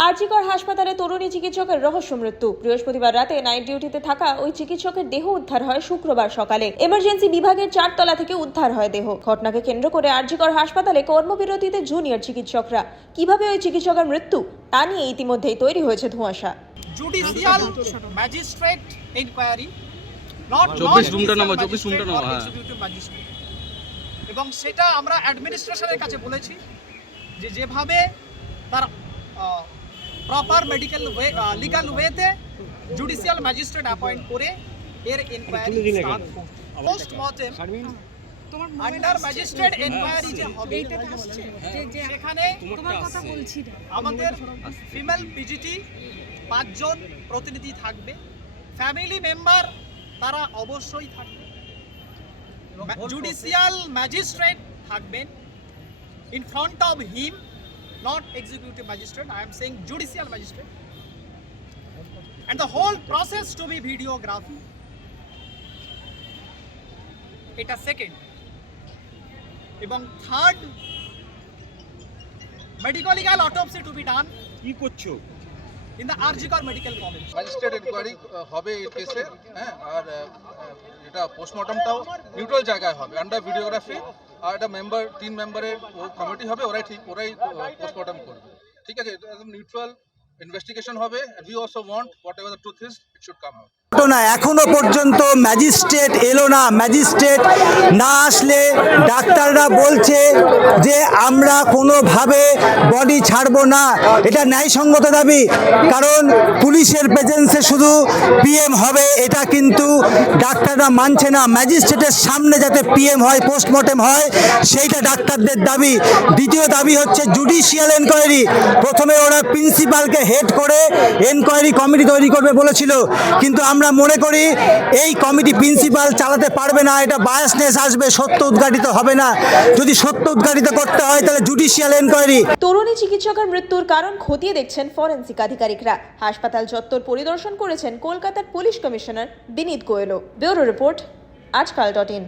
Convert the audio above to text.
আর.জি. কর হাসপাতালে তরুণী চিকিৎসকের রহস্য মৃত্যু। বৃহস্পতিবার রাতে নাইট ডিউটিতে থাকা ওই চিকিৎসকের দেহ উদ্ধার হয় শুক্রবার সকালে। এমার্জেন্সি বিভাগের 4 তলা থেকে উদ্ধার হয় দেহ। ঘটনাকে কেন্দ্র করে আর.জি. কর হাসপাতালে কর্মবিরতিতে জুনিয়র চিকিৎসকরা। কিভাবে ওই চিকিৎসকের মৃত্যু তা নিয়ে ইতিমধ্যেই তৈরি হয়েছে ধোঁয়াশা। জুডিশিয়াল ম্যাজিস্ট্রেট ইনকোয়ারি এবং সেটা আমরা অ্যাডমিনিস্ট্রেশনের কাছে বলেছি যেভাবে তার প্রপার মেডিকেল লিগাল ওয়েতে জুডিশিয়াল ম্যাজিস্ট্রেট অ্যাপয়েন্ট করে এর ইনকোয়ারি স্টার্ট করতে পোস্টমর্টেম আন্ডার ম্যাজিস্ট্রেট ইনকোয়ারি যে হবে সেখানে আমাদের ফিমেল পিজিটি 5 জন প্রতিনিধি থাকবে, ফ্যামিলি মেম্বার তারা অবশ্যই থাকবে, জুডিশিয়াল ম্যাজিস্ট্রেট থাকবেন in front of him, not executive magistrate, I am saying judicial magistrate, and the whole process to be videography. এটা সেকেন্ড এবং third medical legal autopsy to be done কি করছো in the R.G. Kar Medical College. Magistrate inquiry হবে এই কেসে, হ্যাঁ, আর এটা পোস্টমর্টমটাও neutral জায়গায় হবে আন্ডার ভিডিওগ্রাফি, আর একটা মেম্বার 3 মেম্বারের কমিটি হবে, ওরাই পোস্টমর্টম করবে, ঠিক আছে, একদম নিউট্রাল ইনভেস্টিগেশন হবে। We also want whatever the truth is it should come out. ঘটনা এখনো পর্যন্ত ম্যাজিস্ট্রেট এলো না। ম্যাজিস্ট্রেট না আসলে ডাক্তাররা বলছে যে আমরা কোনোভাবে বডি ছাড়বো না। এটা ন্যায়সঙ্গত দাবি, কারণ পুলিশের প্রেজেন্সে শুধু পিএম হবে এটা কিন্তু ডাক্তাররা মানছে না। ম্যাজিস্ট্রেটের সামনে যাতে পিএম হয়, পোস্টমর্টেম হয়, সেইটা ডাক্তারদের দাবি। দ্বিতীয় দাবি হচ্ছে জুডিশিয়াল এনকোয়ারি। প্রথমে ওরা প্রিন্সিপালকে হেড করে এনকোয়ারি কমিটি তৈরি করবে বলেছিল, কিন্তু আমরা মনে করি এই কমিটি প্রিন্সিপাল চালাতে পারবে না, এটা বায়াসনেস আসবে, সত্য উদ্ঘাটিত হবে না। যদি সত্য উদ্ঘাটিত করতে হয় তাহলে জুডিশিয়াল এনকোয়ারি। তরুণী চিকিৎসকের মৃত্যুর কারণ খতিয়ে দেখছেন ফরেনসিক আধিকারিকরা। হাসপাতাল চত্বর পরিদর্শন করেছেন কলকাতার পুলিশ কমিশনার বিনীত গোয়েলও। Bureau report, আজকাল.in।